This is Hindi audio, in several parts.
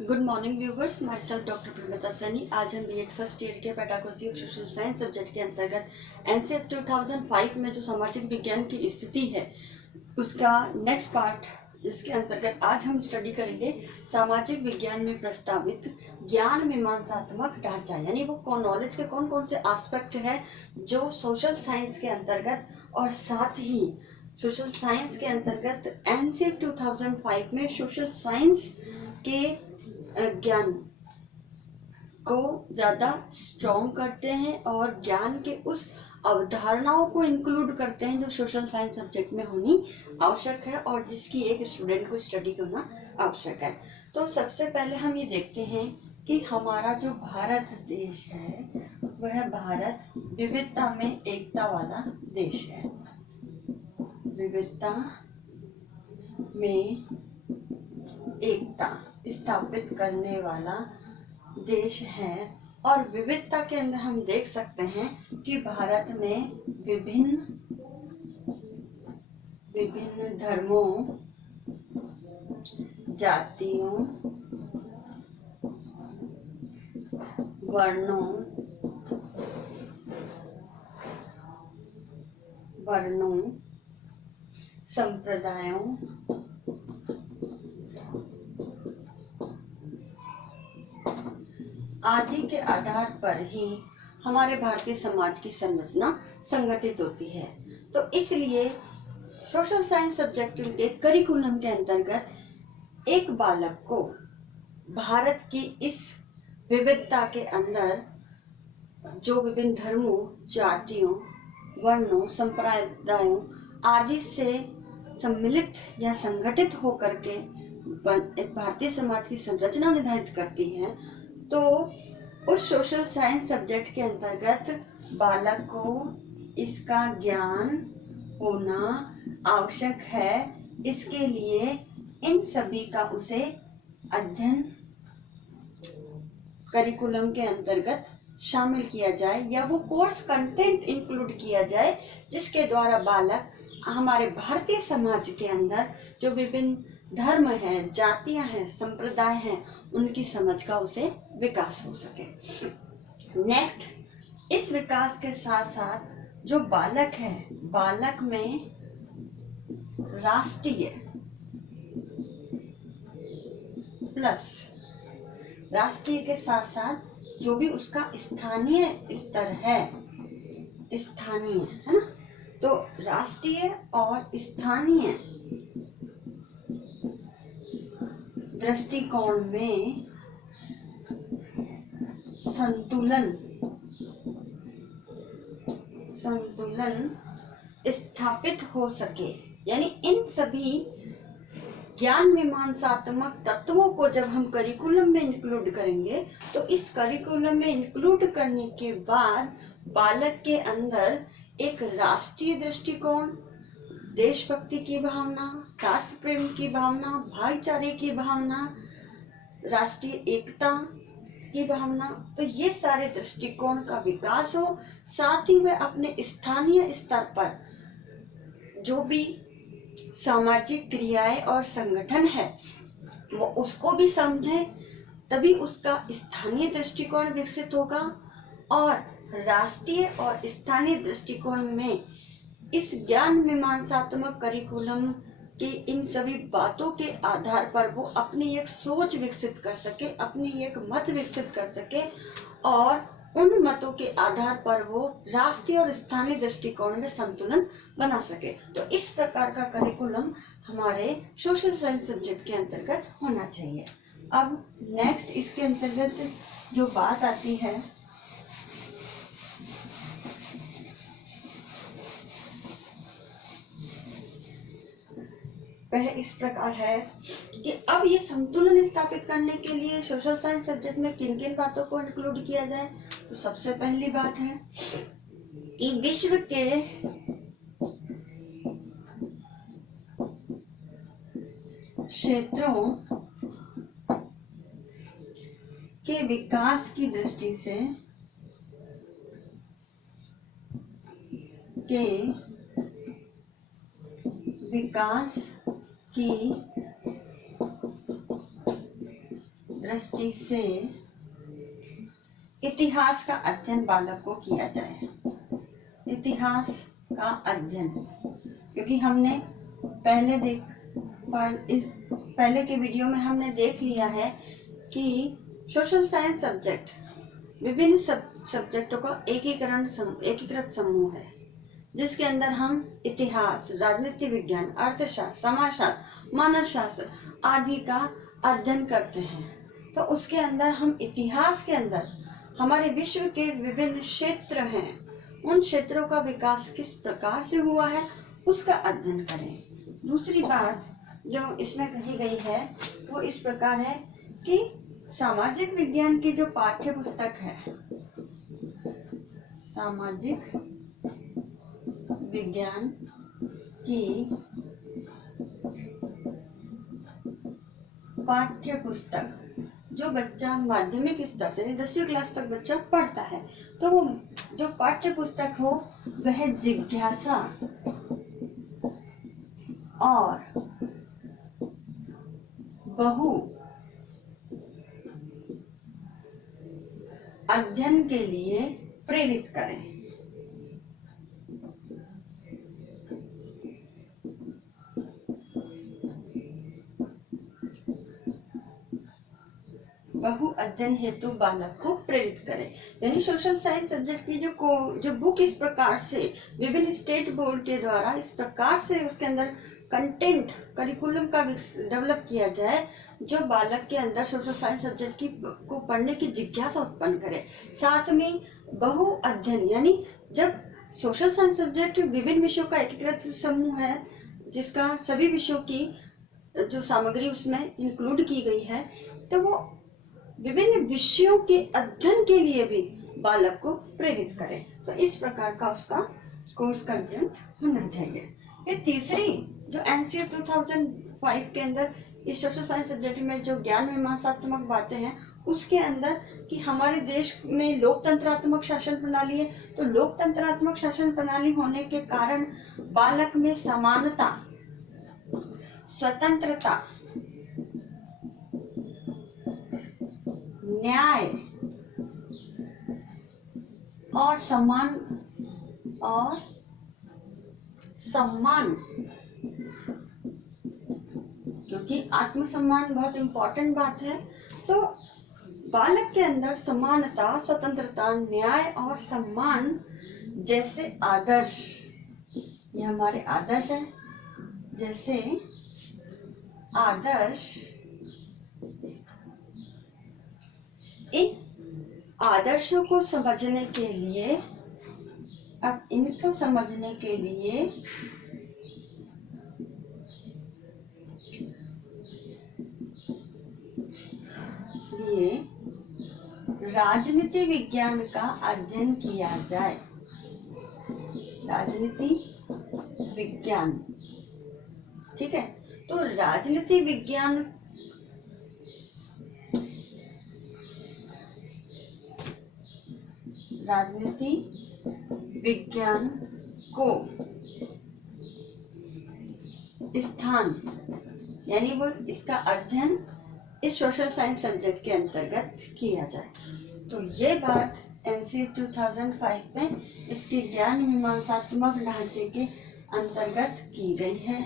Good morning viewers, myself doctor Premita Saini. आज हम बीएड फर्स्ट ईयर के pedagogy of social science subject के अंतर्गत एनसीएफ 2005 में जो सामाजिक विज्ञान की स्थिति है उसका नेक्स्ट पार्ट, जिसके अंतर्गत आज हम स्टडी करेंगे सामाजिक विज्ञान में प्रस्तावित ज्ञान मीमांसात्मक ढांचा, यानी वो नॉलेज के कौन कौन से एस्पेक्ट है जो सोशल साइंस के अंतर्गत और साथ ही सोशल साइंस के अंतर्गत एनसीएफ 2005 में सोशल साइंस के ज्ञान को ज़्यादा स्ट्रॉन्ग करते हैं और ज्ञान के उस अवधारणाओं को इंक्लूड करते हैं जो सोशल साइंस सब्जेक्ट में होनी आवश्यक है और जिसकी एक स्टूडेंट को स्टडी करना आवश्यक है। तो सबसे पहले हम ये देखते हैं कि हमारा जो भारत देश है वह भारत विविधता में एकता वाला देश है। विविधता में एकता स्थापित करने वाला देश है और विविधता के अंदर हम देख सकते हैं कि भारत में विभिन्न धर्मों, जातियों, वर्णों, संप्रदायों, आदि के आधार पर ही हमारे भारतीय समाज की संरचना संगठित होती है। तो इसलिए सोशल साइंस सब्जेक्ट के करिकुलम के अंतर्गत एक बालक को भारत की इस विविधता के अंदर जो विभिन्न धर्मों, जातियों, वर्णों, संप्रदायों आदि से सम्मिलित या संगठित होकर के एक भारतीय समाज की संरचना निर्धारित करती है, तो उस सोशल साइंस सब्जेक्ट के अंतर्गत बालक को इसका ज्ञान होना आवश्यक है। इसके लिए इन सभी का उसे अध्ययन करिकुलम के अंतर्गत शामिल किया जाए या वो कोर्स कंटेंट इंक्लूड किया जाए जिसके द्वारा बालक हमारे भारतीय समाज के अंदर जो विभिन्न धर्म हैं, जातियां हैं, संप्रदाय हैं, उनकी समझ का उसे विकास हो सके। नेक्स्ट, इस विकास के साथ साथ जो बालक है, बालक में राष्ट्रीय प्लस राष्ट्रीय के साथ साथ जो भी उसका स्थानीय स्तर है, स्थानीय है ना, तो राष्ट्रीय और स्थानीय दृष्टिकोण में संतुलन स्थापित हो सके। यानी इन सभी ज्ञान मीमांसात्मक तत्वों को जब हम करिकुलम में इंक्लूड करेंगे तो इस करिकुलम में इंक्लूड करने के बाद बालक के अंदर एक राष्ट्रीय दृष्टिकोण, देशभक्ति की भावना, राष्ट्र प्रेम की भावना, भाईचारे की भावना, राष्ट्रीय एकता की भावना, तो ये सारे दृष्टिकोण का विकास हो। साथ ही वह अपने स्थानीय स्तर पर जो भी सामाजिक क्रियाएं और संगठन है वो उसको भी समझे, तभी उसका स्थानीय दृष्टिकोण विकसित होगा। और राष्ट्रीय और स्थानीय दृष्टिकोण में इस ज्ञान मीमांसात्मक करिकुलम की इन सभी बातों के आधार पर वो अपनी एक सोच विकसित कर सके, अपनी एक मत विकसित कर सके और उन मतों के आधार पर वो राष्ट्रीय और स्थानीय दृष्टिकोण में संतुलन बना सके। तो इस प्रकार का करिकुलम हमारे सोशल साइंस सब्जेक्ट के अंतर्गत होना चाहिए। अब नेक्स्ट इसके अंतर्गत जो बात आती है वह इस प्रकार है कि अब ये संतुलन स्थापित करने के लिए सोशल साइंस सब्जेक्ट में किन किन बातों को इंक्लूड किया जाए। तो सबसे पहली बात है कि विश्व के क्षेत्रों के विकास की दृष्टि से दृष्टि से इतिहास का अध्ययन बालक को किया जाए। इतिहास का अध्ययन, क्योंकि हमने पहले के वीडियो में हमने देख लिया है कि सोशल साइंस सब्जेक्ट विभिन्न सब्जेक्टों का एकीकृत समूह है, जिसके अंदर हम इतिहास, राजनीति विज्ञान, अर्थशास्त्र, समाजशास्त्र, मानव शास्त्र आदि का अध्ययन करते हैं। तो उसके अंदर हम इतिहास के अंदर हमारे विश्व के विभिन्न क्षेत्र हैं, उन क्षेत्रों का विकास किस प्रकार से हुआ है उसका अध्ययन करें। दूसरी बात जो इसमें कही गई है वो इस प्रकार है कि सामाजिक विज्ञान की जो पाठ्य पुस्तक है, सामाजिक विज्ञान की पाठ्य पुस्तक जो बच्चा माध्यमिक स्तर से 10वीं क्लास तक बच्चा पढ़ता है, तो वो जो पाठ्य पुस्तक हो वह जिज्ञासा और बहु अध्ययन के लिए प्रेरित करें। बहु अध्ययन हेतु बालक को प्रेरित करें। यानी सोशल साइंस सब्जेक्ट की जो बुक इस प्रकार से विभिन्न स्टेट बोर्ड के द्वारा इस प्रकार से उसके अंदर कंटेंट करिकुलम का डेवलप किया जाए, जो बालक के अंदर सोशल साइंस सब्जेक्ट को पढ़ने की जिज्ञासा उत्पन्न करे। साथ में बहु अध्ययन, यानी जब सोशल साइंस सब्जेक्ट विभिन्न विषयों का एकीकृत समूह है, जिसका सभी विषयों की जो सामग्री उसमें इंक्लूड की गई है, तो वो विभिन्न विषयों के अध्ययन के लिए भी बालक को प्रेरित करें। तो इस प्रकार का उसका कोर्स कंटेंट होना चाहिए। फिर तीसरी जो एनसीईआरटी 2005 के अंदर इस सोशल साइंस सब्जेक्ट में जो ज्ञान मीमांसात्मक बातें हैं, उसके अंदर कि हमारे देश में लोकतंत्रात्मक शासन प्रणाली है, तो लोकतंत्रात्मक शासन प्रणाली होने के कारण बालक में समानता, स्वतंत्रता, न्याय और सम्मान, क्योंकि आत्मसम्मान बहुत इंपॉर्टेंट बात है, तो बालक के अंदर समानता, स्वतंत्रता, न्याय और सम्मान जैसे आदर्श, ये हमारे आदर्श हैं, जैसे आदर्श, इन आदर्शों को समझने के लिए, अब इनको समझने के लिए राजनीति विज्ञान का अध्ययन किया जाए। राजनीति विज्ञान, ठीक है। तो राजनीति विज्ञान को स्थान, यानी वो इसका अध्ययन इस सोशल साइंस सब्जेक्ट के अंतर्गत किया जाए। तो ये बात एनसीईआरटी 2005 में इसके ज्ञान मीमांसात्मक ढांचे के अंतर्गत की गई है।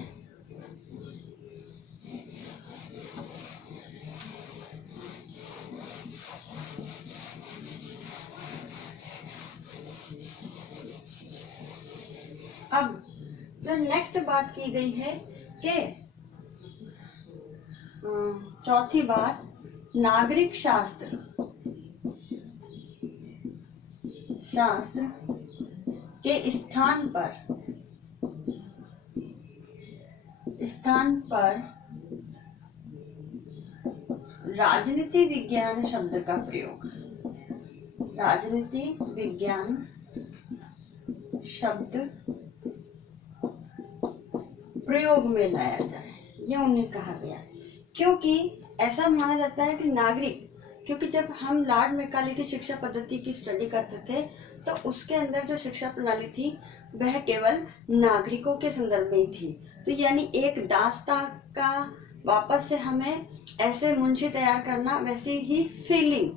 अब जो नेक्स्ट बात की गई है कि चौथी बात, नागरिक शास्त्र के स्थान पर राजनीति विज्ञान शब्द का प्रयोग, राजनीति विज्ञान शब्द प्रयोग में लाया जाए, ये उन्हें कहा गया। क्योंकि ऐसा माना जाता है कि नागरिक, क्योंकि जब हम लॉर्ड मैकाले की शिक्षा पद्धति की स्टडी करते थे तो उसके अंदर जो शिक्षा प्रणाली थी वह केवल नागरिकों के संदर्भ में ही थी। तो यानी एक दास्ता का वापस से हमें ऐसे मुंशी तैयार करना, वैसे ही फीलिंग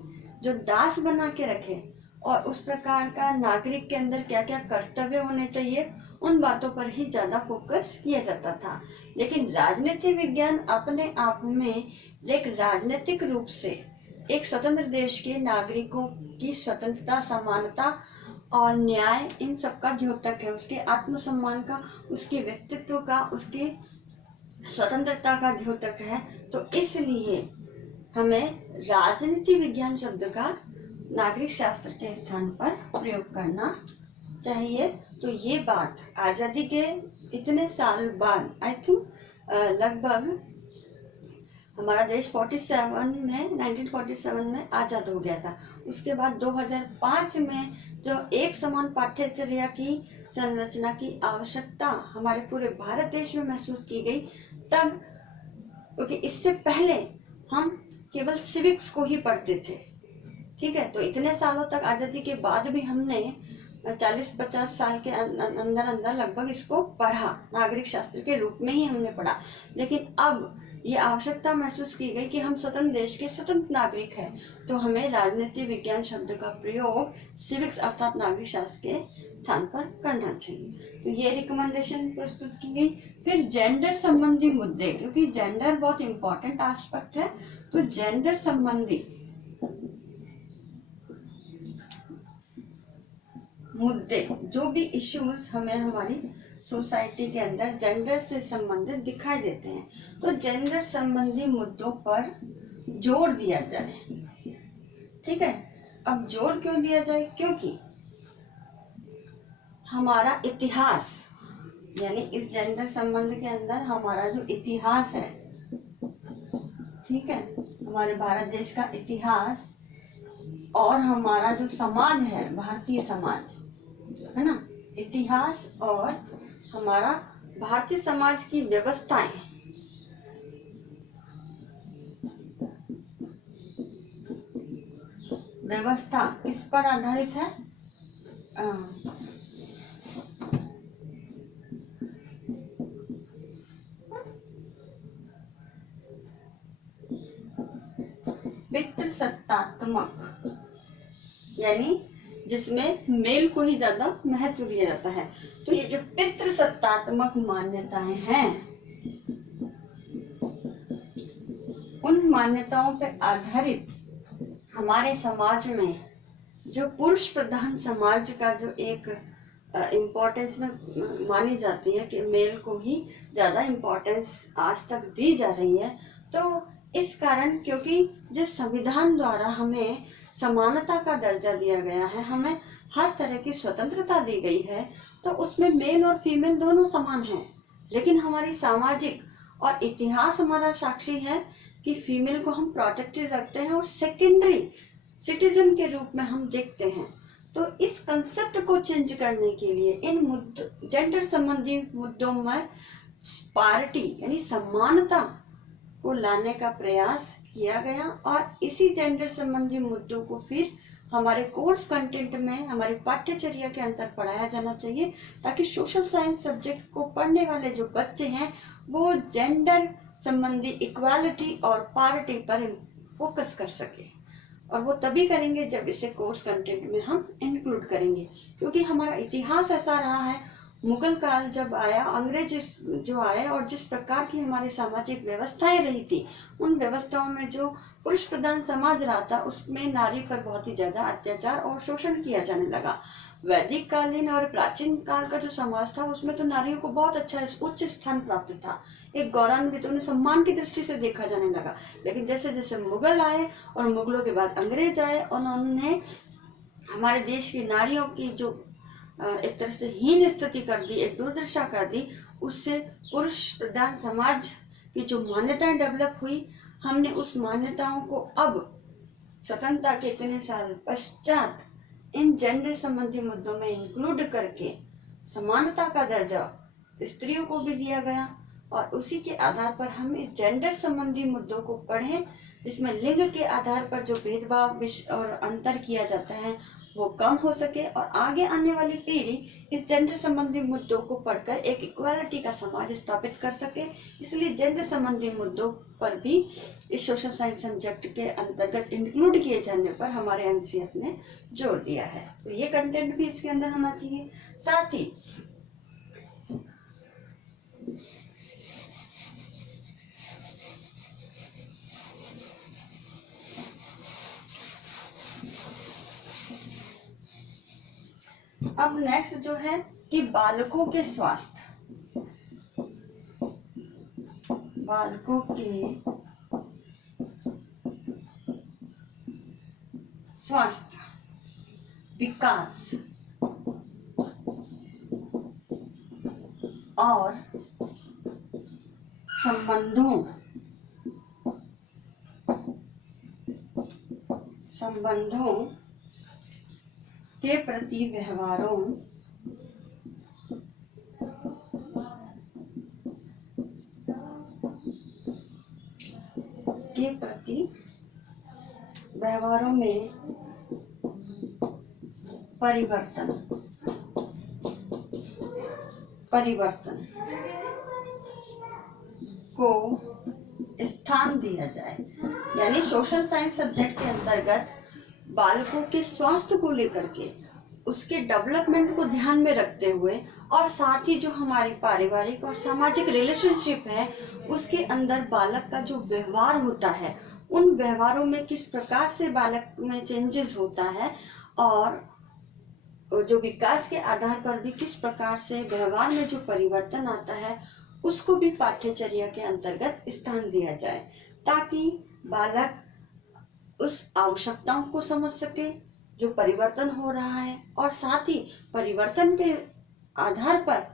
जो दास बना के रखे, और उस प्रकार का नागरिक के अंदर क्या क्या कर्तव्य होने चाहिए, उन बातों पर ही ज्यादा फोकस किया जाता था। लेकिन राजनीति विज्ञान अपने आप में एक राजनीतिक रूप से एक स्वतंत्र देश के नागरिकों की स्वतंत्रता, समानता और न्याय, इन सब का द्योतक है, उसके आत्मसम्मान का, उसके व्यक्तित्व का, उसकी स्वतंत्रता का द्योतक है। तो इसलिए हमें राजनीति विज्ञान शब्द का नागरिक शास्त्र के स्थान पर प्रयोग करना चाहिए। तो ये बात आजादी के इतने साल बाद, आई थिंक लगभग हमारा देश 1947 में आजाद हो गया था। उसके बाद 2005 में जो एक समान पाठ्यचर्या की संरचना की आवश्यकता हमारे पूरे भारत देश में महसूस की गई, तब, क्योंकि इससे पहले हम केवल सिविक्स को ही पढ़ते थे, ठीक है। तो इतने सालों तक आजादी के बाद भी हमने 40-50 साल के अंदर अंदर लगभग इसको पढ़ा, नागरिक शास्त्र के रूप में ही हमने पढ़ा। लेकिन अब ये आवश्यकता महसूस की गई कि हम स्वतंत्र देश के स्वतंत्र नागरिक हैं, तो हमें राजनीति विज्ञान शब्द का प्रयोग सिविक्स अर्थात नागरिक शास्त्र के स्थान पर करना चाहिए। तो ये रिकमेंडेशन प्रस्तुत की गई। फिर जेंडर संबंधी मुद्दे, क्योंकि जेंडर बहुत इंपॉर्टेंट एस्पेक्ट है, तो जेंडर संबंधी मुद्दे, जो भी इश्यूज हमें हमारी सोसाइटी के अंदर जेंडर से संबंधित दिखाई देते हैं, तो जेंडर संबंधी मुद्दों पर जोर दिया जाए, ठीक है। अब जोर क्यों दिया जाए? क्योंकि हमारा इतिहास, यानी इस जेंडर संबंध के अंदर हमारा जो इतिहास है, ठीक है, हमारे भारत देश का इतिहास और हमारा जो समाज है, भारतीय समाज है ना, इतिहास और हमारा भारतीय समाज की व्यवस्थाएं, व्यवस्था किस पर आधारित है? पितृसत्तात्मक, यानी जिसमें मेल को ही ज्यादा महत्व दिया जाता है। तो ये जो पितृसत्तात्मक मान्यताएं हैं, उन मान्यताओं पर आधारित हमारे समाज में जो पुरुष प्रधान समाज का जो एक इम्पोर्टेंस में मानी जाती है कि मेल को ही ज्यादा इम्पोर्टेंस आज तक दी जा रही है, तो इस कारण, क्योंकि जब संविधान द्वारा हमें समानता का दर्जा दिया गया है, हमें हर तरह की स्वतंत्रता दी गई है, तो उसमें मेल और फीमेल दोनों समान हैं। लेकिन हमारी सामाजिक और इतिहास हमारा साक्षी है कि फीमेल को हम प्रोटेक्टेड रखते हैं और सेकेंडरी सिटीजन के रूप में हम देखते हैं। तो इस कंसेप्ट को चेंज करने के लिए इन जेंडर संबंधी मुद्दों में पार्टी यानी समानता को लाने का प्रयास किया गया, और इसी जेंडर संबंधी मुद्दों को फिर हमारे कोर्स कंटेंट में, हमारी पाठ्यचर्या के अंदर पढ़ाया जाना चाहिए, ताकि सोशल साइंस सब्जेक्ट को पढ़ने वाले जो बच्चे हैं वो जेंडर संबंधी इक्वालिटी और पार्टी पर फोकस कर सके। और वो तभी करेंगे जब इसे कोर्स कंटेंट में हम इंक्लूड करेंगे, क्योंकि हमारा इतिहास ऐसा रहा है। मुगल काल जब आया, अंग्रेज जो आए, और जिस प्रकार की हमारी सामाजिक व्यवस्थाएं रही थी, उन व्यवस्थाओं में जो पुरुष प्रधान समाज रहा था, उसमें नारी पर बहुत ही ज्यादा अत्याचार और शोषण किया जाने लगा। वैदिक कालीन और प्राचीन काल का जो समाज था, उसमें तो नारियों को बहुत अच्छा उच्च स्थान प्राप्त था, एक गौरवान्वित, उन्हें सम्मान की दृष्टि से देखा जाने लगा। लेकिन जैसे जैसे मुगल आए और मुगलों के बाद अंग्रेज आए, उन्होंने हमारे देश की नारियों की जो एक तरह से हीन स्थिति कर दी, एक दुर्दशा कर दी। उससे पुरुष प्रधान समाज की जो मान्यताएं डेवलप हुई, हमने उस मान्यताओं को अब स्वतंत्रता के इतने साल पश्चात इन जेंडर संबंधी मुद्दों में इंक्लूड करके समानता का दर्जा स्त्रियों को भी दिया गया, और उसी के आधार पर हम इस जेंडर संबंधी मुद्दों को पढ़ें, जिसमें लिंग के आधार पर जो भेदभाव और अंतर किया जाता है वो कम हो सके और आगे आने वाली पीढ़ी इस जेंडर संबंधी मुद्दों को पढ़कर एक इक्वालिटी का समाज स्थापित कर सके। इसलिए जेंडर संबंधी मुद्दों पर भी इस सोशल साइंस सब्जेक्ट के अंतर्गत इंक्लूड किए जाने पर हमारे एनसीएफ ने जोर दिया है। तो ये कंटेंट भी इसके अंदर होना चाहिए। साथ ही अब नेक्स्ट जो है कि बालकों के स्वास्थ्य, बालकों के स्वास्थ्य, विकास और संबंधों के प्रति व्यवहारों में परिवर्तन को स्थान दिया जाए। यानी सोशल साइंस सब्जेक्ट के अंतर्गत बालकों के स्वास्थ्य को लेकर के, उसके डेवलपमेंट को ध्यान में रखते हुए और साथ ही जो हमारी पारिवारिक और सामाजिक रिलेशनशिप है उसके अंदर बालक का जो व्यवहार होता है, उन व्यवहारों में किस प्रकार से बालक में चेंजेस होता है और जो विकास के आधार पर भी किस प्रकार से व्यवहार में जो परिवर्तन आता है उसको भी पाठ्यचर्या के अंतर्गत स्थान दिया जाए, ताकि बालक उस आवश्यकताओं को समझ सके जो परिवर्तन हो रहा है और साथ ही परिवर्तन के आधार पर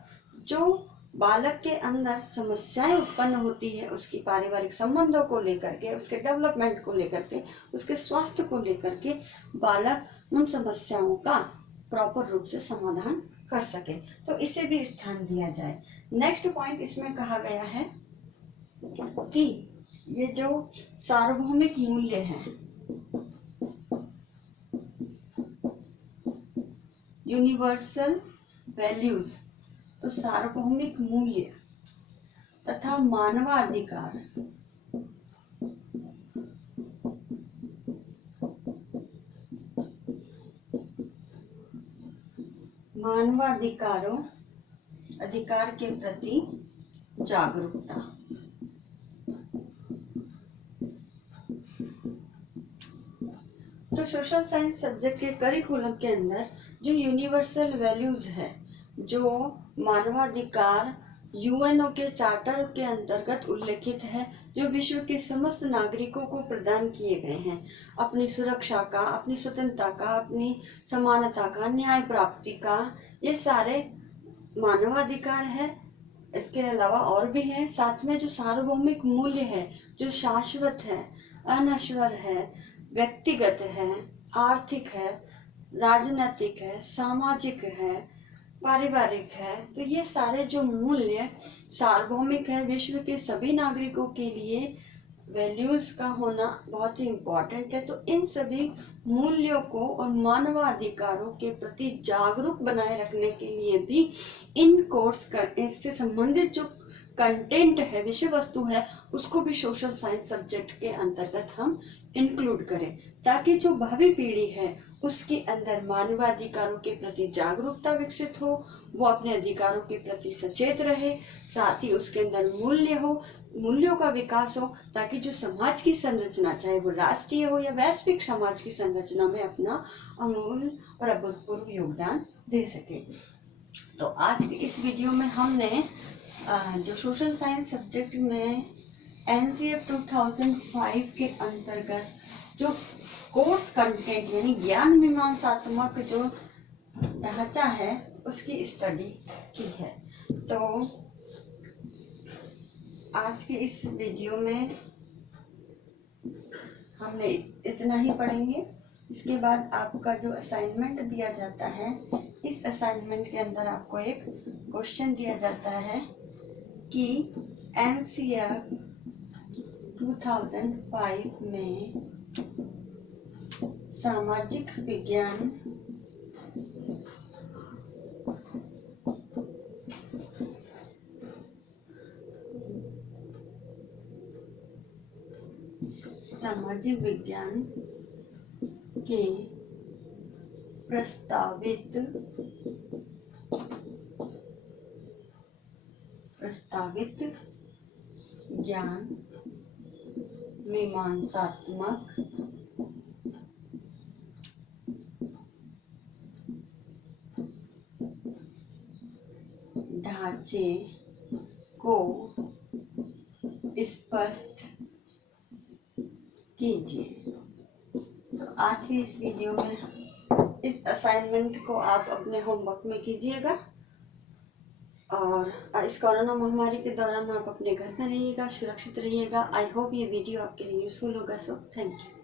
जो बालक के अंदर समस्याएं उत्पन्न होती है, उसकी पारिवारिक संबंधों को लेकर के, उसके डेवलपमेंट को लेकर के, उसके स्वास्थ्य को लेकर के बालक उन समस्याओं का प्रॉपर रूप से समाधान कर सके, तो इसे भी स्थान दिया जाए। नेक्स्ट पॉइंट इसमें कहा गया है कि ये जो सार्वभौमिक मूल्य हैं, यूनिवर्सल वैल्यूज, तो सार्वभौमिक मूल्य तथा अधिकार के प्रति जागरूकता। तो सोशल साइंस सब्जेक्ट के करिकुलम के अंदर जो यूनिवर्सल वैल्यूज है, जो मानवाधिकार यूएनओ के चार्टर के अंतर्गत उल्लेखित है, जो विश्व के समस्त नागरिकों को प्रदान किए गए हैं, अपनी सुरक्षा का, अपनी स्वतंत्रता का, अपनी समानता का, न्याय प्राप्ति का, ये सारे मानवाधिकार है। इसके अलावा और भी है। साथ में जो सार्वभौमिक मूल्य है, जो शाश्वत है, अनश्वर है, व्यक्तिगत है, आर्थिक है, राजनीतिक है, सामाजिक है, पारिवारिक है, तो ये सारे जो मूल्य सार्वभौमिक है, विश्व के सभी नागरिकों के लिए वैल्यूज का होना बहुत ही इम्पोर्टेंट है। तो इन सभी मूल्यों को और मानवाधिकारों के प्रति जागरूक बनाए रखने के लिए भी इन कोर्स का, इससे संबंधित जो कंटेंट है, विषय वस्तु है, उसको भी सोशल साइंस सब्जेक्ट के अंतर्गत हम इंक्लूड करें, ताकि जो भावी पीढ़ी है उसके अंदर मानवाधिकारों के प्रति जागरूकता विकसित हो, वो अपने अधिकारों के प्रति सचेत रहे, साथ ही उसके अंदर मूल्य हो, मूल्यों का विकास हो, ताकि जो समाज की संरचना, चाहे वो राष्ट्रीय हो या वैश्विक समाज की संरचना में अपना अमूल्य और अभूतपूर्व योगदान दे सके। तो आज के इस वीडियो में हमने जो सोशल साइंस सब्जेक्ट में एनसीएफ 2005 के अंतर्गत जो कोर्स कंटेंट यानी ज्ञान मीमांसात्मक जो ढांचा है उसकी स्टडी की है। तो आज के इस वीडियो में हमने इतना ही पढ़ेंगे। इसके बाद आपका जो असाइनमेंट दिया जाता है, इस असाइनमेंट के अंदर आपको एक क्वेश्चन दिया जाता है कि एनसीएफ 2005 में सामाजिक विज्ञान सामाजिक विज्ञान के प्रस्तावित ज्ञान मीमांसात्मक ढांचे को स्पष्ट कीजिए। तो आज की इस वीडियो में इस असाइनमेंट को आप अपने होमवर्क में कीजिएगा और इस कोरोना महामारी के दौरान आप अपने घर में रहिएगा, सुरक्षित रहिएगा। आई होप ये वीडियो आपके लिए यूजफुल होगा। So thank you.